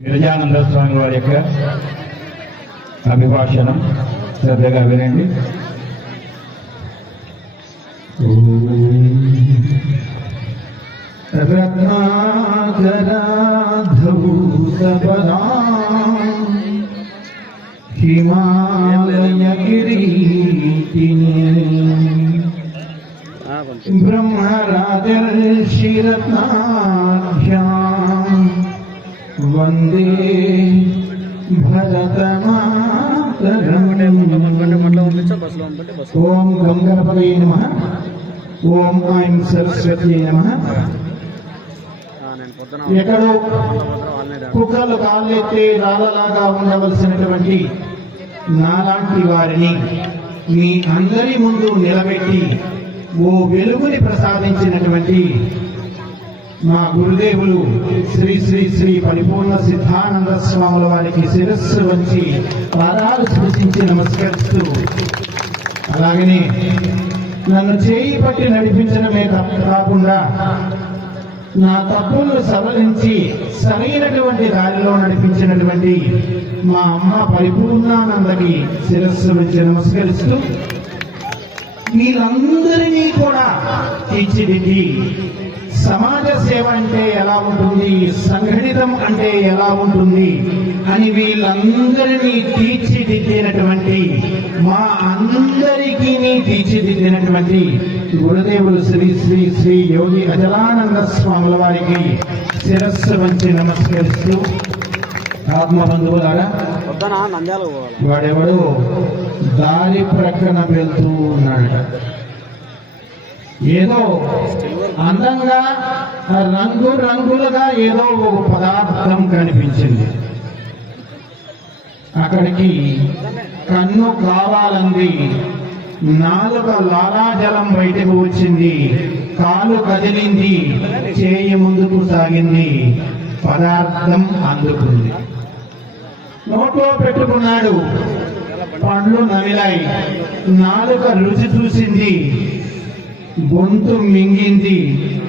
గిరిజానంద స్వామి వారి యొక్క అభిభాషణం శ్రద్ధగా వినండి. రత్నాకరాధూతపరా హిమాలయ కిరీటిని బ్రహ్మరాజర్షిరత్నాభ్యాం వందే భరతమాతరం. ఓం గం గణపతయే నమః. ఓం ఐం సరస్వతీ నమః. ఎక్కడో కుక్కలు కాళ్ళెత్తే రాళ్ళలాగా ఉండవలసినటువంటి నాలాంటి వారిని మీ అందరి ముందు నిలబెట్టి ఓ వెలుగుని ప్రసాదించినటువంటి మా గురుదేవులు శ్రీ శ్రీ శ్రీ పరిపూర్ణ సిద్ధానంద స్వాముల వారికి శిరస్సు వంచి పాదాలు స్పృశించి నమస్కరిస్తూ, అలాగనే నన్ను చేయి పట్టి నడిపించడమే కాకుండా నా తప్పులను సవరించి సరైనటువంటి దారిలో నడిపించినటువంటి మా అమ్మ పరిపూర్ణానందకి శిరస్సు వంచి నమస్కరిస్తూ, వీళ్ళందరినీ కూడా తీర్చిదిద్ది సమాజ సేవ అంటే ఎలా ఉంటుంది, సంఘటితం అంటే ఎలా ఉంటుంది అని వీళ్ళందరినీ తీర్చిదిద్దినటువంటి మా అందరికీ తీర్చిదిద్దినటువంటి గురుదేవులు శ్రీ శ్రీ శ్రీ యోగి అజలానంద స్వాముల వారికి శిరస్సు వంచి నమస్కరిస్తూ, ఆత్మబంధువులారా, వాడెవడో దారి ప్రక్కన వెళ్తూ ఉన్నాడట. ఏదో అందంగా రంగు రంగులుగా ఏదో ఒక పదార్థం కనిపించింది. అక్కడికి కన్ను కావాలంది, నాలుక లాలాజలం బయటకు వచ్చింది, కాలు కదిలింది, చేయి ముందుకు సాగింది, పదార్థం అందుకుంది. నోట్లో పెట్టుకున్నాడు, పండ్లు నమిలాయి, నాలుక రుచి చూసింది, గొంతు మింగింది,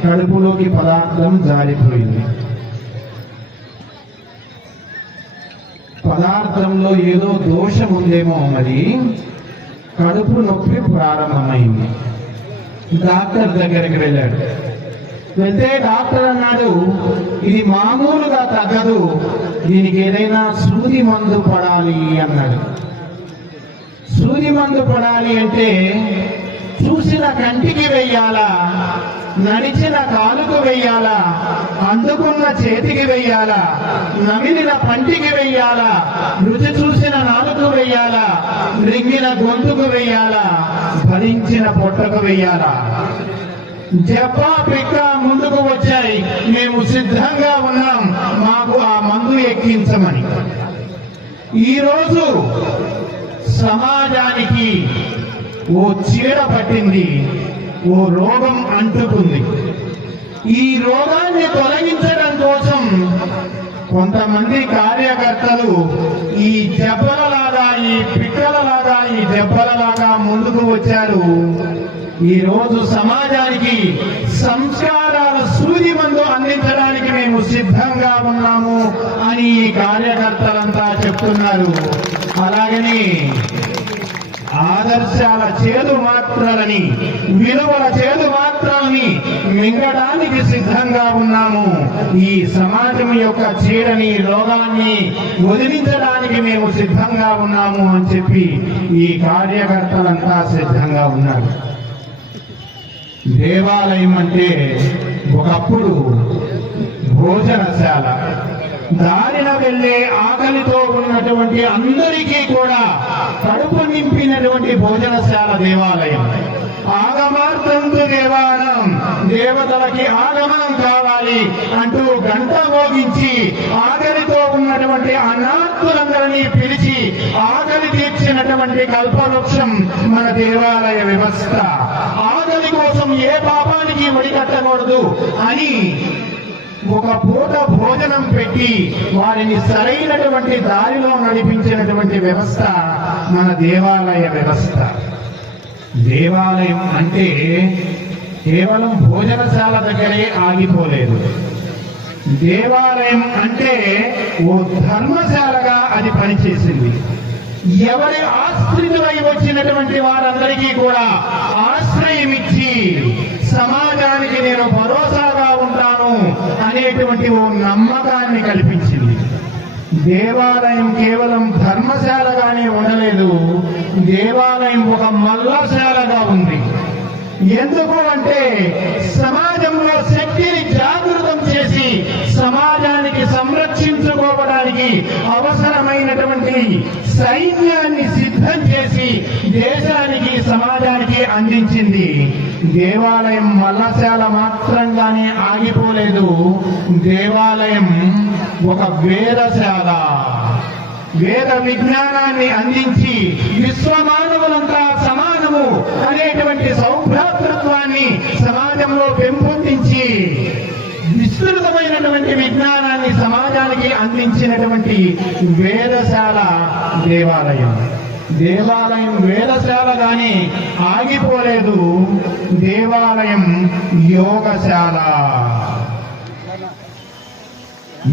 కడుపులోకి పదార్థం జారిపోయింది. పదార్థంలో ఏదో దోషం ఉందేమో, మరి కడుపు నొప్పి ప్రారంభమైంది. డాక్టర్ దగ్గరికి వెళ్ళాడు. వెళ్తే డాక్టర్ అన్నాడు, ఇది మామూలుగా తగ్గదు, దీనికి ఏదైనా సూది మందు పడాలి అన్నాడు. సూది మందు పడాలి అంటే చూసిన కంటికి వెయ్యాలా, నడిచిన కాలుకు వెయ్యాలా, అందుకున్న చేతికి వెయ్యాలా, నమిలిన పంటికి వెయ్యాలా, రుచి చూసిన నాలుగు వెయ్యాలా, రింగిన గొంతుకు వెయ్యాలా, భరించిన పొట్టకు వెయ్యాలా? జబ్బా పిక్క ముందుకు వచ్చాయి, మేము సిద్ధంగా ఉన్నాం, మాకు ఆ మందు ఎక్కించమని. ఈరోజు సమాజానికి ఓ చీడ పట్టింది, ఓ రోగం అంటుకుంది. ఈ రోగాన్ని తొలగించడం కోసం కొంతమంది కార్యకర్తలు ఈ జబ్బలలాగా, ఈ పిక్కలలాగా, ఈ జబ్బలలాగా ముందుకు వచ్చారు. ఈ రోజు సమాజానికి సంస్కారాల సూది మందు అందించడానికి మేము సిద్ధంగా ఉన్నాము అని ఈ కార్యకర్తలంతా చెప్తున్నారు. అలాగని ఆదర్శాల చేదు మాత్రాలని, విలువల చేదు మాత్రాలని మింగడానికి సిద్ధంగా ఉన్నాము. ఈ సమాజం యొక్క చీడని, రోగాన్ని వదిలించడానికి మేము సిద్ధంగా ఉన్నాము అని చెప్పి ఈ కార్యకర్తలంతా సిద్ధంగా ఉన్నారు. దేవాలయం అంటే ఒకప్పుడు భోజనశాల. దారిన వెళ్లే ఆకలితో ఉన్నటువంటి అందరికీ కూడా కడుపు నింపినటువంటి భోజనశాల దేవాలయం. ఆగమార్థంతు దేవాలయం, దేవతలకి ఆగమనం కావాలి అంటూ గంట మోగించి ఆకలితో ఉన్నటువంటి అనాథులందరినీ పిలిచి ఆకలి తీర్చినటువంటి కల్పవృక్షం మన దేవాలయ వ్యవస్థ. ఆకలి కోసం ఏ పాపానికి ఒడికట్టకూడదు అని ఒక పూట భోజనం పెట్టి వారిని సరైనటువంటి దారిలో నడిపించినటువంటి వ్యవస్థ మన దేవాలయ వ్యవస్థ. దేవాలయం అంటే కేవలం భోజనశాల దగ్గరే ఆగిపోలేదు. దేవాలయం అంటే ఓ ధర్మశాలగా అది పనిచేసింది. ఎవరి ఆశ్రితులై వచ్చినటువంటి వారందరికీ కూడా ఆశ్రయం ఇచ్చి సమాజానికి నేను భరోసాగా ఉంటాను అనేటువంటి ఓ నమ్మకాన్ని కల్పించింది. దేవాలయం కేవలం ధర్మశాలగానే ఉండలేదు, దేవాలయం ఒక మల్లశాలగా ఉంది. ఎందుకు అంటే సమాజంలో శక్తిని జాగృతం చేసి సమాజానికి సంరక్షించుకోవడానికి అవసరమైనటువంటి సైన్యాన్ని సిద్ధం చేసి దేశానికి సమాజానికి అందించింది. దేవాలయం మల్లశాల మాత్రంగానే ఆగిపోలేదు, దేవాలయం ఒక వేదశాల. వేద విజ్ఞానాన్ని అందించి విశ్వమానవులంతా సమానము అనేటువంటి సౌభ్రాతృత్వాన్ని సమాజంలో పెంపొందించి విస్తృతమైనటువంటి విజ్ఞానాన్ని సమాజానికి అందించినటువంటి వేదశాల దేవాలయం. దేవాలయం వేదశాలగానే ఆగిపోలేదు, దేవాలయం యోగశాల.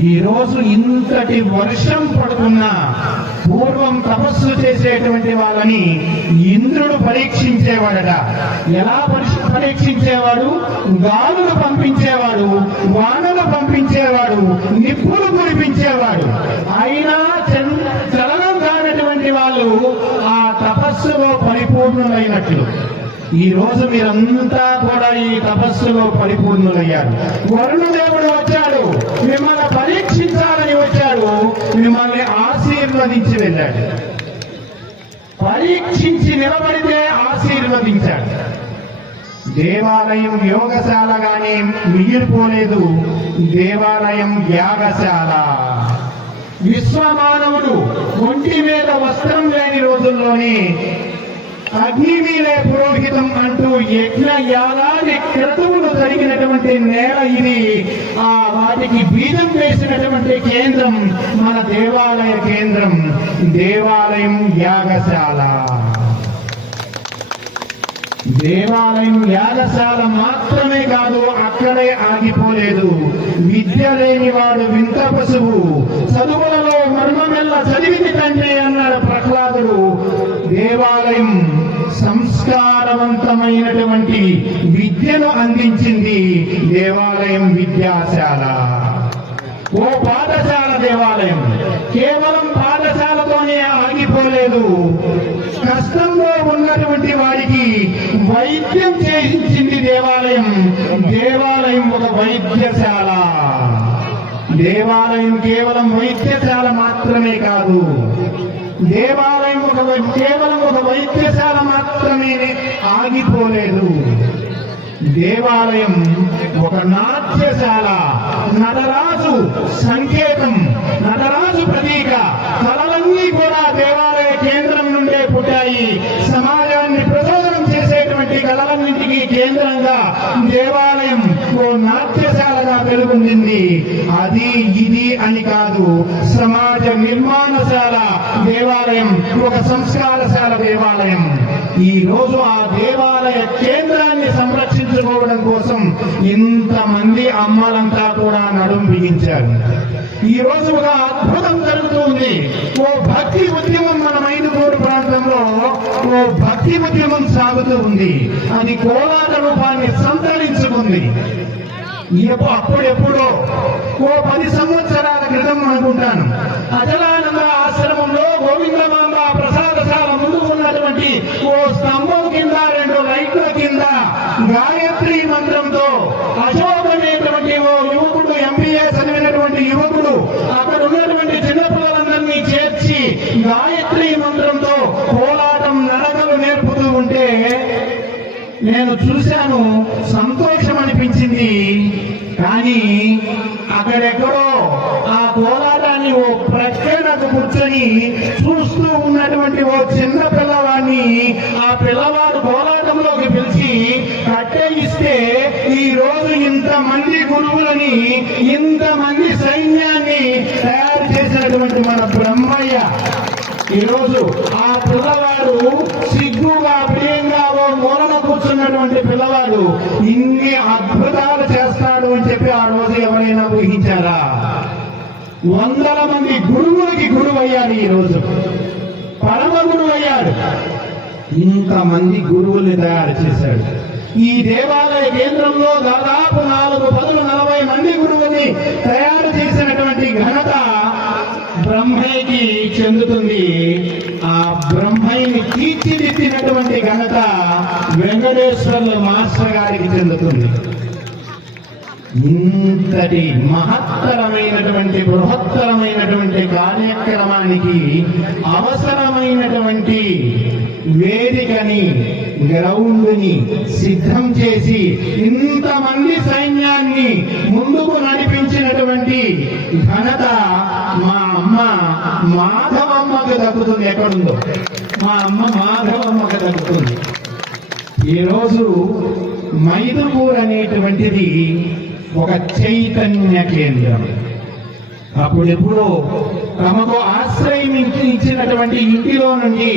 ఈ రోజు ఇంతటి వర్షం పడుతున్నా పూర్వం తపస్సు చేసేటువంటి వాళ్ళని ఇంద్రుడు పరీక్షించేవాడట. ఎలా పరీక్షించేవాడు? గాలులు పంపించేవాడు, వానలు పంపించేవాడు, నిప్పులు కురిపించేవాడు. అయినా చలనం కానటువంటి వాళ్ళు ఆ తపస్సులో పరిపూర్ణులైనట్లు. ఈ రోజు మీరంతా కూడా ఈ తపస్సులో పరిపూర్ణులయ్యారు. వరుణదేవుడు వచ్చాడు, మిమ్మల్ని పరీక్షించాలని వచ్చాడు, మిమ్మల్ని ఆశీర్వదించి వెళ్ళాడు. పరీక్షించి నిలబడితే ఆశీర్వదించాడు. దేవాలయం యోగశాలగానే మిగిలిపోలేదు, దేవాలయం యాగశాల. విశ్వమానవుడు ఒంటి మీద వస్త్రం లేని రోజుల్లోనే అగ్ని మీదే పురోహితం అంటూ యజ్ఞ యాగాది క్రతువులు జరిగినటువంటి నేల ఇది. ఆ వాటికి బీజం వేసినటువంటి కేంద్రం మన దేవాలయ కేంద్రం, దేవాలయం యాగశాల. దేవాలయం యాగశాల మాత్రమే కాదు, అక్కడే ఆగిపోలేదు. విద్య లేని వాడు వింత పశువు, చదువులలో మర్మమెల్ల చదివింది తండ్రి అన్నాడు ప్రహ్లాదుడు. దేవాలయం సంస్కారవంతమైనటువంటి విద్యను అందించింది, దేవాలయం విద్యాశాల. ఓ పాఠశాల దేవాలయం కేవలం పాఠశాలతోనే ఆగిపోలేదు, కష్టంలో ఉన్నటువంటి వారికి వైద్యం చేయించింది దేవాలయం. దేవాలయం ఒక వైద్యశాల. దేవాలయం కేవలం వైద్యశాల మాత్రమే కాదు, దేవాలయం కేవలం ఒక వైద్యశాల మాత్రమే ఆగిపోలేదు. దేవాలయం ఒక నాట్యశాల. నటరాజు సంకేతం, నటరాజు ప్రతీక. కళలన్నీ కూడా దేవాలయ కేంద్రం నుండే పుట్టాయి. సమాజాన్ని ప్రచోదనం చేసేటువంటి కళలన్నింటికీ కేంద్రంగా దేవాలయం ఓ నాట్యశాలగా వెలుగొందింది. అది ఇది అని కాదు, సమాజ నిర్మాణశాల దేవాలయం, ఒక సంస్కారశాల దేవాలయం. ఈ రోజు ఆ దేవాలయ కేంద్రాన్ని సంరక్షించుకోవడం కోసం ఇంతమంది అమ్మలంతా కూడా నడుం బిగించారు. ఈ రోజు ఒక అద్భుతం జరుగుతుంది. ఓ భక్తి ఉద్యమం మన మైదుగూరు ప్రాంతంలో ఓ భక్తి ఉద్యమం సాగుతూ ఉంది. అది కోలాట రూపాన్ని సంతరించుకుంది. అప్పుడెప్పుడో ఓ 10 సంవత్సరాల క్రితం అనుకుంటాను, అచలానంద ఆశ్రమంలో గోవిందమాంబ ప్రసాదశాల ముందు ఉన్నటువంటి ఓ స్తంభం కింద 2 లైట్ల కింద గాయత్రి మంత్రంతో అశోక్ అనేటువంటి ఓ యువకుడు, MBA చదివినటువంటి యువకుడు అక్కడ ఉన్నటువంటి చిన్నపిల్లలందరినీ చేర్చి గాయత్రి మంత్రంతో కోలాటం నడకలు నేర్పుతూ ఉంటే నేను చూశాను, సంతోషం అనిపించింది. కానీ అక్కడెక్కడో ఆ కోలాటాన్ని ఓ ప్రక్కనకు కూర్చొని చూస్తూ ఉన్నటువంటి ఓ చిన్న పిల్లవాడిని ఆ పిల్లవాడు కోలాటంలోకి పిలిచి కట్టేయిస్తే ఈ రోజు ఇంతమంది గురువులని, ఇంతమంది సైన్యాన్ని తయారు చేసినటువంటి మన బ్రహ్మయ్య ఈరోజు ఆ పిల్లవాడు సిగ్గుగా ప్రియంగా ఓ మూలన కూర్చున్నటువంటి ఉన్నటువంటి పిల్లవాడు ఇన్ని అద్భుతాలు చేస్తాడు అని చెప్పి ఆ రోజు ఎవరైనా ఊహించారా? వందల మంది గురువులకి గురువు అయ్యాడు. ఈ రోజు పరమ గురువు అయ్యాడు. ఇంతమంది గురువుల్ని తయారు చేశాడు. ఈ దేవాలయ కేంద్రంలో దాదాపు 40 మంది గురువుల్ని తయారు చేసినటువంటి ఘనత బ్రహ్మయ్యకి చెందుతుంది. ఆ బ్రహ్మయ్యని తీర్చిదిద్దినటువంటి ఘనత వెంకటేశ్వర్ల మాస్టర్ గారికి చెందుతుంది. ఇంతటి మహత్తరమైనటువంటి బృహత్తరమైనటువంటి కార్యక్రమానికి అవసరమైనటువంటి వేదికని, గ్రౌండ్ని సిద్ధం చేసి ఇంతమంది సైన్యాన్ని ముందుకు నడిపించినటువంటి ఘనత మా అమ్మ మాధవమ్మకు దక్కుతుంది. ఎక్కడుందో మా అమ్మ మాధవమ్మకు దక్కుతుంది. ఈరోజు మైదుకూరు అనేటువంటిది ఒక చైతన్య కేంద్రం. అప్పుడెప్పుడో తమకు ఆశ్రయం ఇచ్చినటువంటి ఇంటిలో నుండి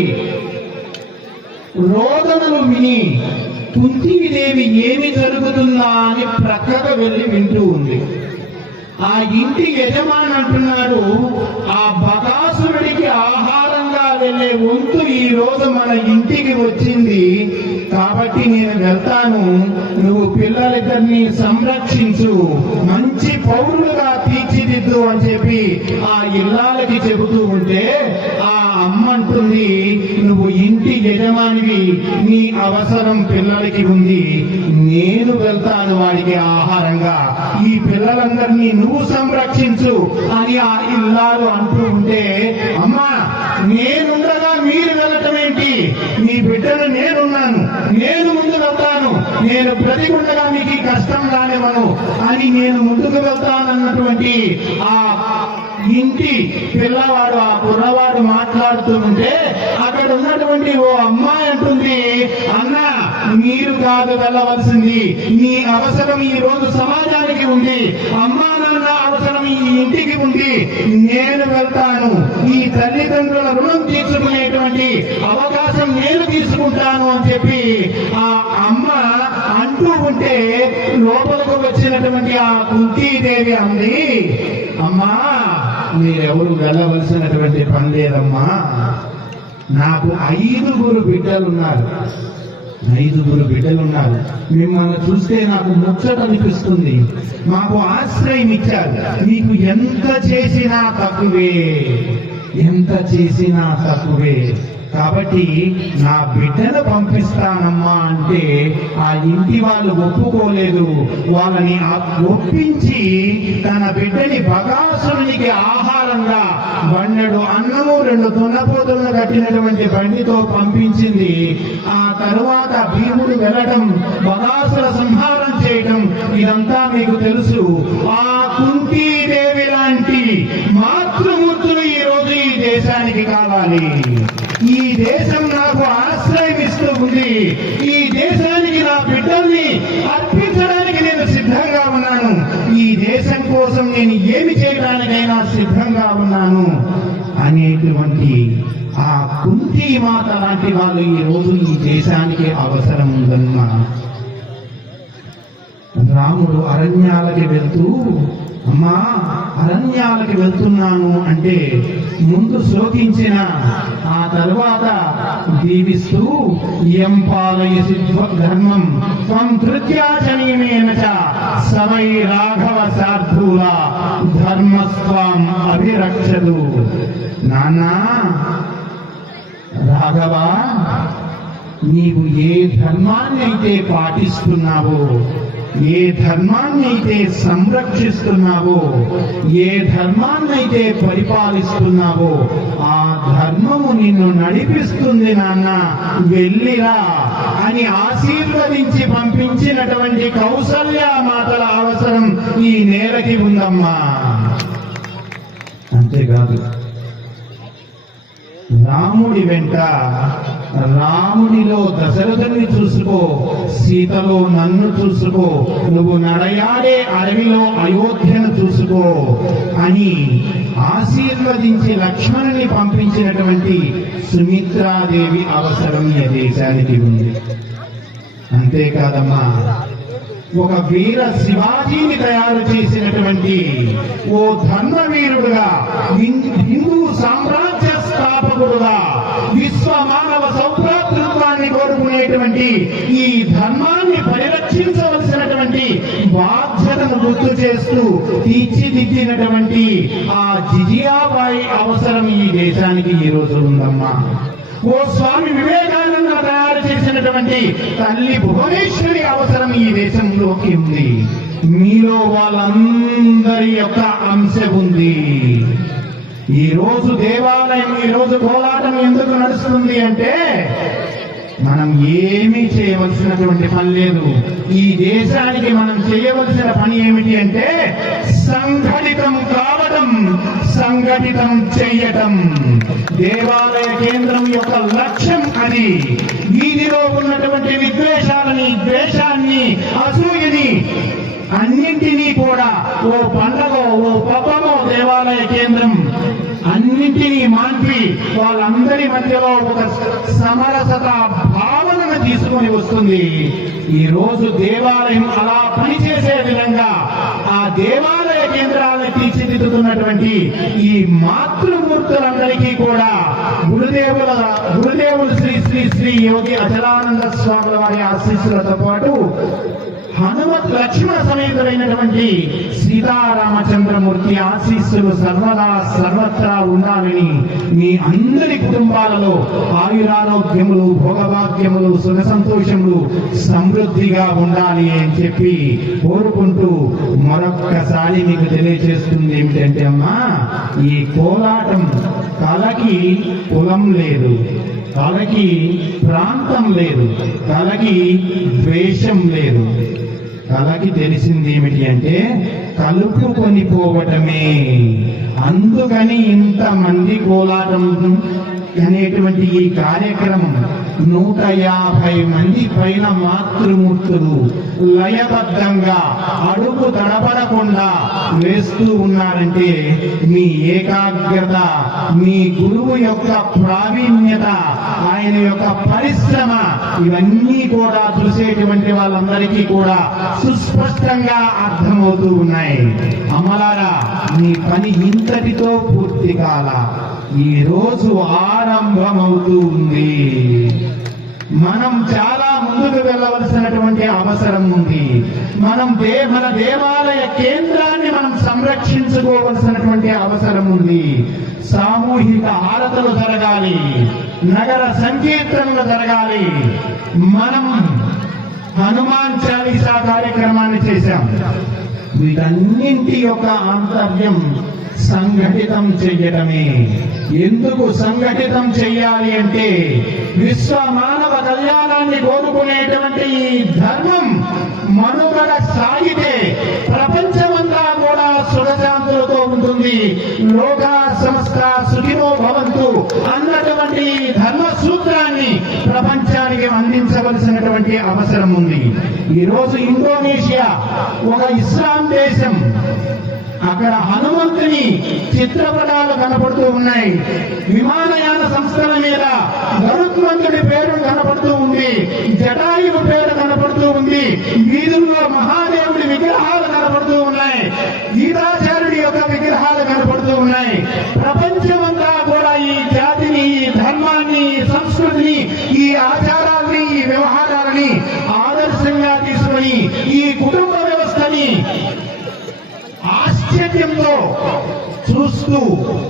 రోదనలు విని కుంతీదేవి ఏమి జరుగుతుందా అని ప్రక్కకు వెళ్ళి వింటూ ఉంది. ఆ ఇంటి యజమాని అంటున్నాడు, ఆ బకాసురుడికి ఆహారంగా వెళ్లే వంతు ఈ రోజు మన ఇంటికి వచ్చింది కాబట్టి నేను వెళ్తాను, నువ్వు పిల్లలిద్దరిని సంరక్షించు, మంచి పౌరులుగా తీర్చిదిద్దు అని చెప్పి ఆ ఇల్లాలకి చెబుతూ ఉంటే ఆ అమ్మ అంటుంది, నువ్వు ఇంటి యజమానివి, నీ అవసరం పిల్లలకి ఉంది, నేను వెళ్తాను వాడికి ఆహారంగా, ఈ పిల్లలందరినీ నువ్వు సంరక్షించు అని ఆ ఇల్లాలు అంటూ ఉంటే, అమ్మా నేనుండగా మీరు వెళ్ళటం ఏంటి, మీ బిడ్డలు నేనున్నాను, నేను ముందు వెళ్తాను, నేను బ్రతికుండగా మీకు కష్టం రానివ్వను అని నేను ముందుకు వెళ్తానన్నటువంటి ఆ ఇంటి పిల్లవాడు, ఆ కుర్రవాడు మాట్లాడుతూ ఉంటే అక్కడ ఉన్నటువంటి ఓ అమ్మాయి అంటుంది, అన్న మీరు కాదు వెళ్ళవలసింది, మీ అవసరం ఈ రోజు సమాజానికి ఉంది, అమ్మా నాన్న అవసరం ఈ ఇంటికి ఉంది, నేను వెళ్తాను, ఈ తల్లిదండ్రుల రుణం తీర్చుకునేటువంటి అవకాశం నేను తీసుకుంటాను అని చెప్పి ఆ అమ్మ అంటూ ఉంటే లోపలకు వచ్చినటువంటి ఆ కుంతీదేవి అంది, అమ్మా మీరెవరు వెళ్ళవలసినటువంటి పని లేదమ్మా, నాకు 5 బిడ్డలున్నారు, 5 బిడ్డలున్నారు, మిమ్మల్ని చూస్తే నాకు ముచ్చట అనిపిస్తుంది, మాకు ఆశ్రయం ఇచ్చారు, మీకు ఎంత చేసినా తక్కువే, ఎంత చేసినా తక్కువే, కాబట్టి నా బిడ్డను పంపిస్తానమ్మా అంటే ఆ ఇంటి వాళ్ళు ఒప్పుకోలేదు. వాళ్ళని ఒప్పించి తన బిడ్డని బకాసురునికి ఆహారంగా బండెడు అన్నము 2 దున్నపోతులను కట్టినటువంటి బండితో పంపించింది. ఆ తరువాత భీముడు వెళ్ళడం, బకాసుర సంహారం చేయడం ఇదంతా మీకు తెలుసు. ఆ కుంతీదేవి లాంటి మాతృమూర్తులు ఈ రోజు ఈ దేశానికి కావాలి. ఈ దేశం నాకు ఆశ్రయం ఇస్తూ ఉంది, ఈ దేశానికి నా బిడ్డల్ని అర్పించడానికి నేను సిద్ధంగా ఉన్నాను, ఈ దేశం కోసం నేను ఏమి చేయడానికైనా సిద్ధంగా ఉన్నాను అనేటువంటి ఆ కుంతి మాత లాంటి వాళ్ళు ఈ రోజు ఈ దేశానికి అవసరం ఉందన్నా. రాముడు అరణ్యాలకి వెళ్తూ, అమ్మా అరణ్యాలకి వెళ్తున్నాను అంటే ముందు శోకించిన, ఆ తరువాత దీవిస్తూ, యం పాలయసి ధర్మం త్వం తృత్యాచనీమేన చ సవై రాఘవ శార్ధూల ధర్మస్వాం అభిరక్షదు. నాన్నా రాఘవ, నీవు ఏ ధర్మాన్ని అయితే పాటిస్తున్నావో, ఏ ధర్మాన్ని అయితే సంరక్షిస్తున్నావో, ఏ ధర్మాన్ని అయితే పరిపాలిస్తున్నావో ఆ ధర్మము నిన్ను నడిపిస్తుంది నాన్న, వెళ్ళిరా అని ఆశీర్వదించి పంపించినటువంటి కౌసల్య మాతల అవసరం ఈ నేలకి ఉందమ్మా. అంతేకాదు, రాముడి వెంట, రాముడిలో దశరథుని చూసుకో, సీతలో నన్ను చూసుకో, నువ్వు నడయాడే అడవిలో అయోధ్యను చూసుకో అని ఆశీర్వదించి లక్ష్మణుని పంపించినటువంటి సుమిత్రాదేవి అవసరం ఈ దేశానికి ఉంది. అంతేకాదమ్మా, ఒక వీర శివాజీని తయారు చేసినటువంటి ఓ ధర్మవీరుడుగా, హిందూ సామ్రాజ్య స్థాపకుడుగా, విశ్వ మానవ సౌభ్రాతృత్వాన్ని కోరుకునేటువంటి ఈ ధర్మాన్ని పరిరక్షించవలసినటువంటి బాధ్యతను గుర్తు చేస్తూ తీర్చిదిద్దినటువంటి ఆ జిజియాబాయి అవసరం ఈ దేశానికి ఈ రోజు ఉందమ్మా. ఓ స్వామి వివేకానంద తయారు చేసినటువంటి తల్లి భువనేశ్వరి అవసరం ఈ దేశంలోకి ఉంది. మీలో వాళ్ళందరి యొక్క అంశం ఉంది. ఈ రోజు దేవాలయం, ఈ రోజు కోలాటం ఎందుకు నడుస్తుంది అంటే మనం ఏమీ చేయవలసినటువంటి పని లేదు. ఈ దేశానికి మనం చేయవలసిన పని ఏమిటి అంటే సంఘటితం కావడం, సంఘటితం చెయ్యటం. దేవాలయ కేంద్రం యొక్క లక్ష్యం అది. వీధిలో ఉన్నటువంటి విద్వేషాలని, ద్వేషాన్ని, అసూయని అన్నింటినీ కూడా ఓ పండగో, ఓ పబ్బమో దేవాలయ కేంద్రం అన్నింటినీ మాన్పి వాళ్ళందరి మధ్యలో ఒక సమరసత భావనను తీసుకొని వస్తుంది. ఈ రోజు దేవాలయం అలా పనిచేసే విధంగా ఆ దేవాలయ కేంద్రాలను తీర్చిదిద్దుతున్నటువంటి ఈ మాతృమూర్తులందరికీ కూడా గురుదేవులు శ్రీ శ్రీ శ్రీ యోగి అచలానంద స్వాముల వారి ఆశీస్సులతో పాటు హనుమత్ లక్ష్మణ సమేతులైనటువంటి సీతారామచంద్రమూర్తి ఆశీస్సులు సర్వదా సర్వత్రా ఉండాలని, మీ అందరి కుటుంబాలలో ఆయురారోగ్యములు, భోగభాగ్యములు, సుఖ సంతోషములు సమృద్ధిగా ఉండాలి అని చెప్పి కోరుకుంటూ మరొక్కసారి మీకు తెలియజేస్తుంది ఏమిటంటే అమ్మా, ఈ కోలాటం కళకి కులం లేదు, కళకి ప్రాంతం లేదు, కళకి ద్వేషం లేదు. కళకి తెలిసింది ఏమిటి అంటే కలుపుకొని పోవటమే. అందుకని ఇంతమంది కోలాటం అనేటువంటి ఈ కార్యక్రమం 150 మంది పైన మాతృమూర్తులు లయబద్ధంగా అడుగు తడబడకుండా వేస్తూ ఉన్నారంటే మీ ఏకాగ్రత, మీ గురువు యొక్క ప్రావీణ్యత, ఆయన యొక్క పరిశ్రమ, ఇవన్నీ కూడా చూసేటువంటి వాళ్ళందరికీ కూడా సుస్పష్టంగా అర్థమవుతూ ఉన్నాయి. అమలారా, మీ పని ఇంతటితో పూర్తి కాల, ఈ రోజు ఆరంభమవుతూ ఉంది. మనం చాలా ముందుకు వెళ్ళవలసినటువంటి అవసరం ఉంది. మన దేవాలయ కేంద్రాన్ని మనం సంరక్షించుకోవలసినటువంటి అవసరం ఉంది. సామూహిక హారతులు జరగాలి, నగర సంకీర్తనలు జరగాలి. మనం హనుమాన్ చాలీసా కార్యక్రమాన్ని చేశాం. వీటన్నింటి యొక్క ఆంతర్యం సంఘటితం చెయ్యడమే. ఎందుకు సంఘటితం చెయ్యాలి అంటే విశ్వ మానవ కళ్యాణాన్ని కోరుకునేటువంటి ఈ ధర్మం మనుగడ సాగితే ప్రపంచమంతా కూడా సుఖశాంతులతో ఉంటుంది. లోకా సమస్త సుఖినో భవంతు అన్నటువంటి ధర్మ సూత్రాన్ని ప్రపంచానికి అందించవలసినటువంటి అవసరం ఉంది. ఈ రోజు ఇండోనేషియా ఒక ఇస్లాం దేశం. అక్కడ హనుమంతుని చిత్రపటాలు కనపడుతూ ఉన్నాయి. విమానయాన సంస్థల మీద గరుత్మంతుడి పేరు కనపడుతూ ఉంది, జటాయువు పేరు కనపడుతూ ఉంది, వీధుల్లో మహాదేవుడి విగ్రహాలు కనపడుతూ ఉన్నాయి, గీతాచార్యుడి యొక్క విగ్రహాలు కనపడుతూ ఉన్నాయి. ప్రపంచమంతా కూడా ఈ జాతిని, ఈ ధర్మాన్ని, ఈ సంస్కృతిని, ఈ ఆచారాలని, ఈ వ్యవహారాలని ఆదర్శంగా తీసుకొని ఈ కుటుంబ వ్యవస్థని ఆశ్చర్యంతో చూస్తూ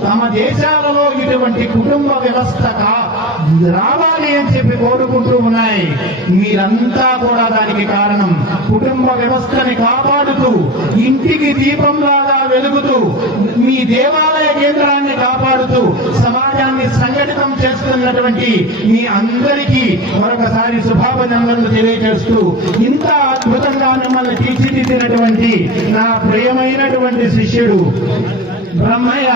తమ దేశాలలో ఇటువంటి కుటుంబ వ్యవస్థ రావాలి అని చెప్పి కోరుకుంటూ ఉన్నాయి. మీరంతా కూడా దానికి కారణం. కుటుంబ వ్యవస్థని కాపాడుతూ, ఇంటికి దీపంలాగా వెలుగుతూ, మీ దేవాలయ కేంద్రాన్ని కాపాడుతూ, సమాజాన్ని సంఘటితం చేస్తున్నటువంటి మీ అందరికీ మరొకసారి శుభాభినందనలు తెలియజేస్తూ, ఇంత అద్భుతంగా మిమ్మల్ని తీర్చిదిద్దినటువంటి నా ప్రియమైనటువంటి శిష్యుడు బ్రహ్మయ్య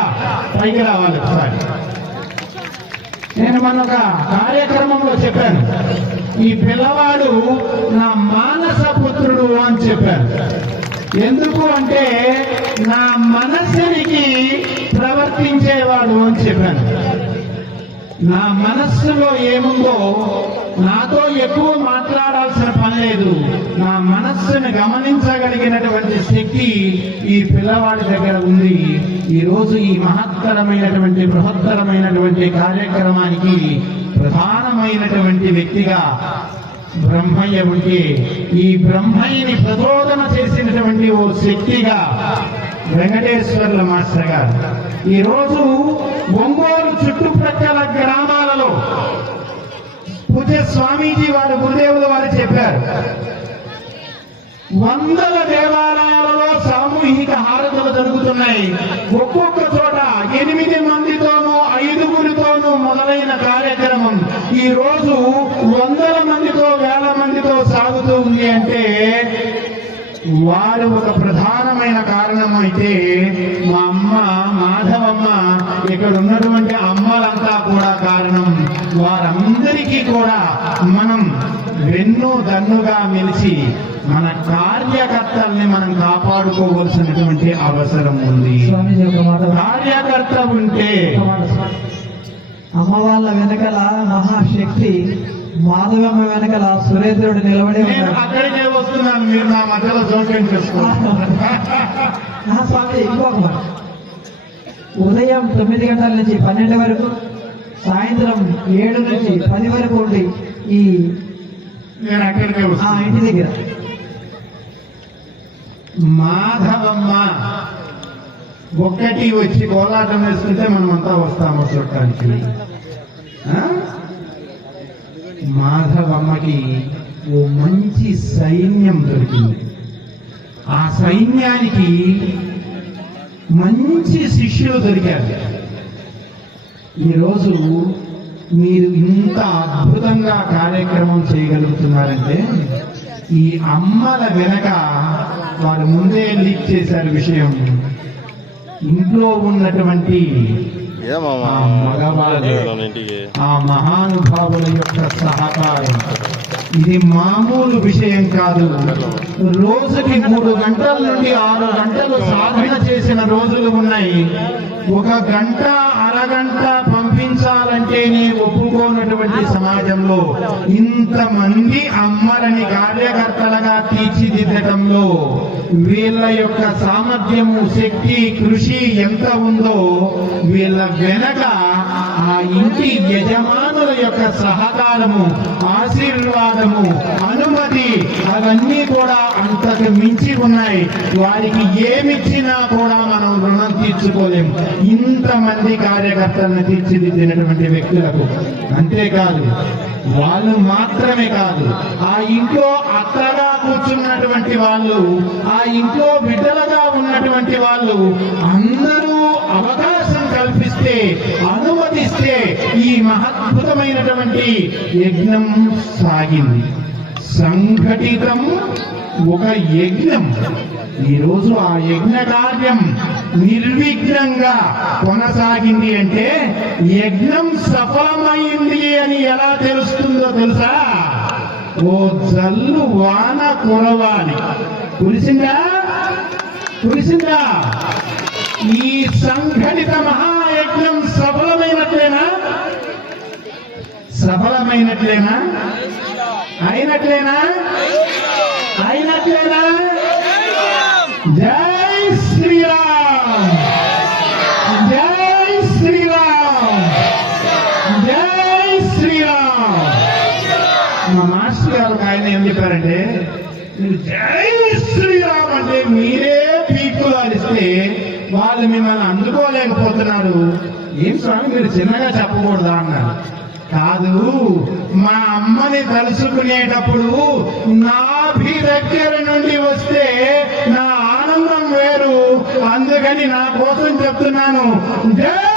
పైకి రావాలి ఒకసారి. నేను మొన్న ఒక కార్యక్రమంలో చెప్పాను, ఈ పిల్లవాడు నా మానస పుత్రుడు అని చెప్పాను. ఎందుకు అంటే నా మనస్సునికి ప్రవర్తించేవాడు అని చెప్పాను. నా మనస్సులో ఏముందో నాతో ఎక్కువ మాట్లాడాల్సిన పని లేదు, నా మనస్సును గమనించగలిగినటువంటి శక్తి ఈ పిల్లవాడి దగ్గర ఉంది. ఈ రోజు ఈ మహత్తరమైనటువంటి బృహత్తరమైనటువంటి కార్యక్రమానికి ప్రధానమైనటువంటి వ్యక్తిగా బ్రహ్మయ్య ఉంటే, ఈ బ్రహ్మయ్యని ప్రచోదన చేసినటువంటి ఓ శక్తిగా వెంకటేశ్వర్ల మాస్టర్ గారు ఈరోజు ఒంగోలు చుట్టుప్రక్కల గ్రామాలలో పూజ్య స్వామీజీ వారు గురుదేవుల వారు చెప్పారు, వందల దేవాలయాలలో సామూహిక హారతులు జరుగుతున్నాయి. ఒక్కొక్క చోట 8 మందితోనూ 5గురితోనూ మొదలైన కార్యక్రమం ఈ రోజు వందల మందితో 1000 మందితో సాగుతూ ఉంది అంటే వారు ఒక ప్రధానమైన కారణం. అయితే మా అమ్మ మాధవమ్మ, ఇక్కడ ఉన్నటువంటి అమ్మలంతా కూడా కారణం. వారందరికీ కూడా మనం వెన్ను దన్నుగా మెలిచి మన కార్యకర్తల్ని మనం కాపాడుకోవలసినటువంటి అవసరం ఉంది. కార్యకర్త ఉంటే అమ్మ వాళ్ళ వెనకల మహాశక్తి, మాధవమ్మ వెనకల సురేంద్రుడు నిలబడి ఉన్నాడు. అక్కడికే వస్తున్నాను, మీరు నా మధ్యలో జోక్యం చేసుకోవాలి. స్వామి ఇంకొక మాట, ఉదయం 9 గంటల నుంచి 12 వరకు, సాయంత్రం 7 నుంచి 10 వరకు ఉండి ఈ నేను అక్కడికే వస్తాను. ఇంటి దగ్గర మాధవమ్మ ఒక్కటి వచ్చి కోలాటం వేసుకుంటే మనం అంతా వస్తాము చూడటానికి. మాధవమ్మకి ఓ మంచి సైన్యం దొరికింది. ఆ సైన్యానికి మంచి శిష్యులు దొరికారు. ఈరోజు మీరు ఇంత అద్భుతంగా కార్యక్రమం చేయగలుగుతున్నారంటే ఈ అమ్మల వెనక వారు ముందే లీక్ చేశారు విషయం. ఇంట్లో ఉన్నటువంటి ఆ మగవాళ్ళు, ఆ మహానుభావుల యొక్క సహకారం ఇది మామూలు విషయం కాదు. రోజుకి 3 గంటల నుండి 6 గంటలు సాధన చేసిన రోజులు ఉన్నాయి. 1 గంట అరగంట పంపించాలంటేనే ఒప్పుకోనటువంటి సమాజంలో ఇంతమంది అమ్మలని కార్యకర్తలుగా తీర్చిదిద్దటంలో వీళ్ళ యొక్క సామర్థ్యము, శక్తి, కృషి ఎంత ఉందో వీళ్ళ వెనక ఆ ఇంటి యజమానుల యొక్క సహకారము, ఆశీర్వాదము, అనుమతి అవన్నీ కూడా అంతకు మించి ఉన్నాయి. వారికి ఏమిచ్చినా కూడా మనం రుణం తీర్చుకోలేము ఇంతమంది కార్యకర్తలను తీర్చిదిద్దినటువంటి వ్యక్తులకు. అంతేకాదు, వాళ్ళు మాత్రమే కాదు, ఆ ఇంట్లో అత్తగా కూర్చున్నటువంటి వాళ్ళు, ఆ ఇంట్లో బిడ్డలుగా ఉన్నటువంటి వాళ్ళు అందరూ అవకాశం కల్పిస్తే, అనుమతిస్తే ఈ మహద్భుతమైనటువంటి యజ్ఞం సాగింది. సంఘటితం ఒక యజ్ఞం. ఈరోజు ఆ యజ్ఞ కార్యం నిర్విఘ్నంగా కొనసాగింది అంటే యజ్ఞం సఫలమైంది అని ఎలా తెలుస్తుందో తెలుసా? ఓ జల్లు వాన కురవాలి. కురిసిందా? కురిసిందా? ఈ సంఘటిత మహాయజ్ఞం సఫలమైనట్లేనా? సఫలమైనట్లేనా? అయినట్లేనా? అయినట్లేనా? జై శ్రీరామ్, జై శ్రీరామ్, జై శ్రీరామ్. మా మాస్టర్ గారు ఆయన ఏం చెప్పారంటే, మీరు జై శ్రీరామ్ అంటే మీరే పీకులు అరిస్తే వాళ్ళు మిమ్మల్ని అందుకోలేకపోతున్నారు. ఏం స్వామి మీరు చిన్నగా చెప్పకూడదా అన్నారు. కాదు, మా అమ్మని తలుచుకునేటప్పుడు నాభి దగ్గర నుండి వస్తే నా ఆనందం వేరు. అందుకని నా కోసం చెప్తున్నాను, జై